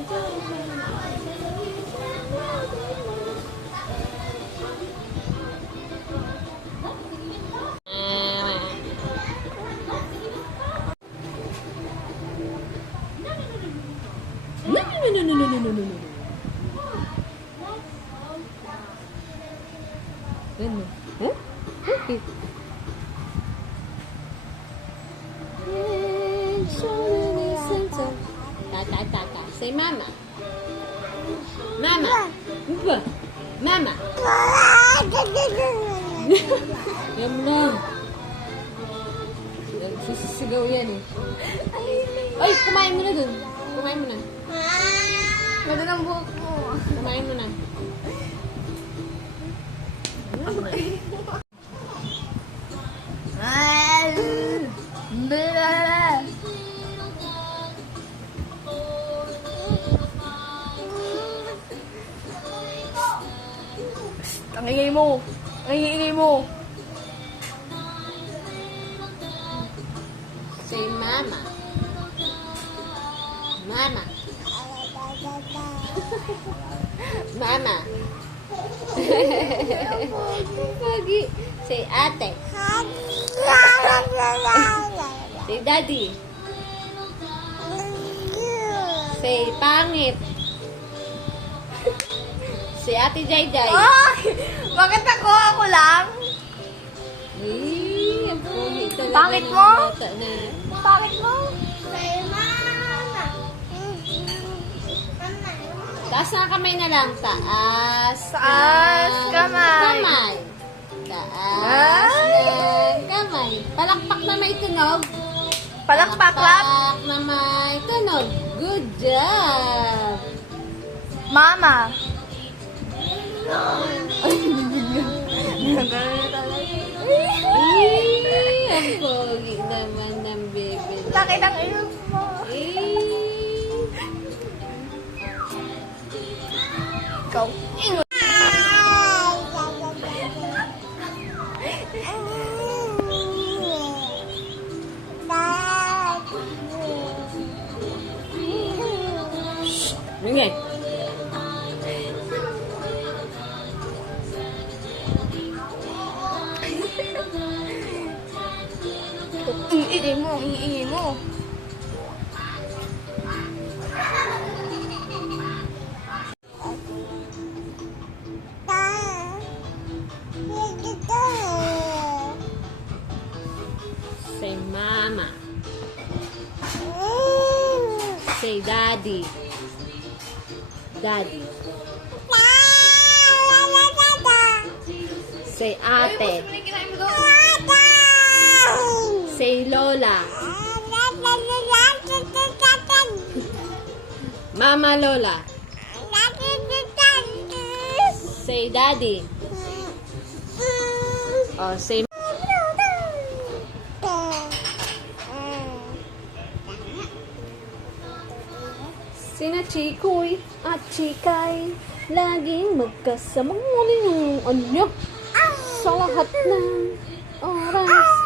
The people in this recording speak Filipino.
No. Ano? Huh? Okay. Taka. Say mama. Mama. Mama. Yan lang. Sisigaw yan eh. Ay, kumain mo na dun. Kumain mo na. Ganda ng buhok mo. Kumain mo na. Ang ingay mo. Ang ingay mo. Say mama. Mama. Mama. Pogi. Say ate. Say daddy. Say pangit. Say ate Jayjay. Ay! Bakit ako? Ako lang? Ay, ang pogi talaga Pangit ng mo? bata na. Bakit mo? Taas na kamay na lang. Taas. Taas, ng kamay. Taas ng kamay. Palakpak na may tunog. Palakpak. Palakpak na may tunog. Good job. Mama. Ay, ang pogi naman ng baby. Laki ng ilong mo. Ikaw. Ingay. Iingay mo. Iingay mo. Say mama. Say daddy. Daddy. Say ate. Say lola. Mama lola. Say daddy. Oh, say Sina Chikoy at Chikay laging magkasamang ngunit yung ano sa lahat ng oras.